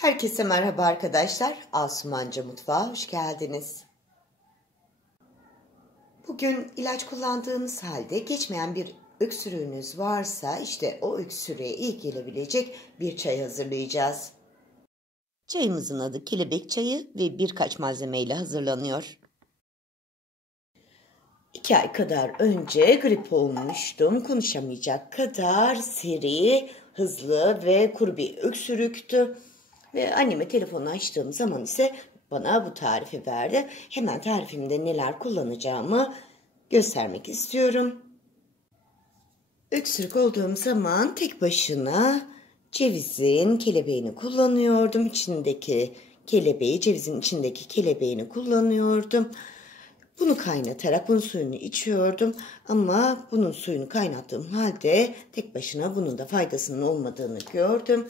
Herkese merhaba arkadaşlar. Asumanca Mutfağa hoş geldiniz. Bugün ilaç kullandığınız halde geçmeyen bir öksürüğünüz varsa işte o öksürüğe iyi gelebilecek bir çay hazırlayacağız. Çayımızın adı kelebek çayı ve birkaç malzemeyle hazırlanıyor. 2 ay kadar önce grip olmuştum. Konuşamayacak kadar seri, hızlı ve kuru bir öksürüktü. Ve anneme telefonu açtığım zaman ise bana bu tarifi verdi. Hemen tarifimde neler kullanacağımı göstermek istiyorum. Öksürük olduğum zaman tek başına cevizin kelebeğini kullanıyordum. İçindeki kelebeği, cevizin içindeki kelebeğini kullanıyordum. Bunu kaynatarak bunun suyunu içiyordum ama bunun suyunu kaynattığım halde tek başına bunun da faydasının olmadığını gördüm.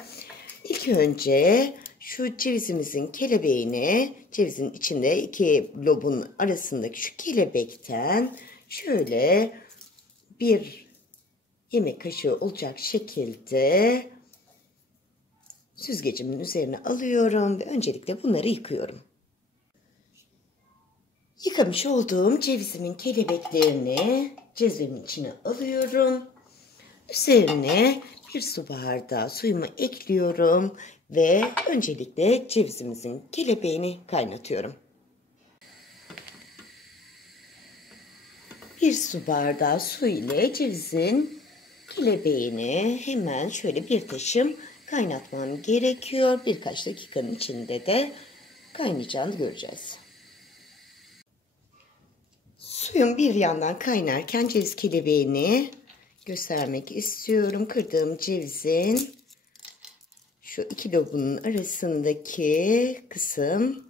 İlk önce şu cevizimizin kelebeğini, cevizin içinde iki lobun arasındaki şu kelebekten şöyle bir yemek kaşığı olacak şekilde süzgecimin üzerine alıyorum ve öncelikle bunları yıkıyorum. Yıkamış olduğum cevizimin kelebeklerini cevizimin içine alıyorum. Üzerine bir su bardağı suyumu ekliyorum ve öncelikle cevizimizin kelebeğini kaynatıyorum. Bir su bardağı su ile cevizin kelebeğini hemen şöyle bir taşım kaynatmam gerekiyor. Birkaç dakikanın içinde de kaynayacağını göreceğiz. Suyun bir yandan kaynarken ceviz kelebeğini göstermek istiyorum. Kırdığım cevizin şu iki lobunun arasındaki kısım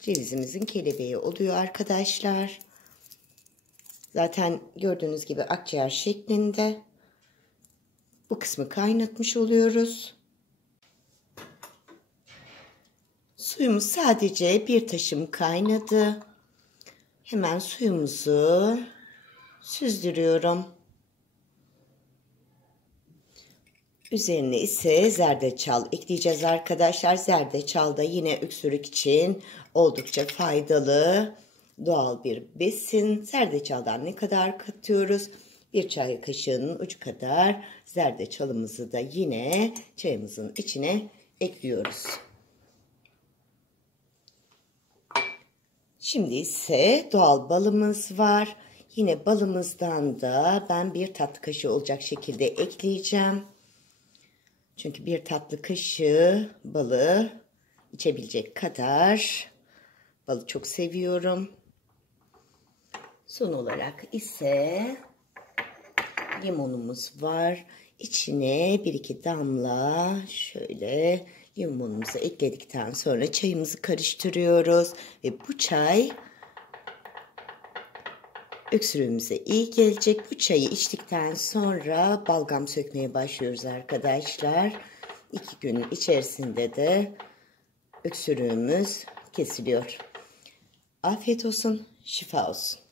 cevizimizin kelebeği oluyor arkadaşlar. Zaten gördüğünüz gibi akciğer şeklinde. Bu kısmı kaynatmış oluyoruz. Suyumuz sadece bir taşım kaynadı. Hemen suyumuzu süzdürüyorum. Üzerine ise zerdeçal ekleyeceğiz arkadaşlar. Zerdeçal da yine öksürük için oldukça faydalı, doğal bir besin. Zerdeçaldan ne kadar katıyoruz? Bir çay kaşığının ucu kadar zerdeçalımızı da yine çayımızın içine ekliyoruz. Şimdi ise doğal balımız var. Yine balımızdan da ben bir tatlı kaşığı olacak şekilde ekleyeceğim. Çünkü bir tatlı kaşığı balı içebilecek kadar balı çok seviyorum. Son olarak ise limonumuz var. İçine bir iki damla şöyle limonumuzu ekledikten sonra çayımızı karıştırıyoruz. Ve bu çay öksürüğümüze iyi gelecek. Bu çayı içtikten sonra balgam sökmeye başlıyoruz arkadaşlar. 2 gün içerisinde de öksürüğümüz kesiliyor. Afiyet olsun, şifa olsun.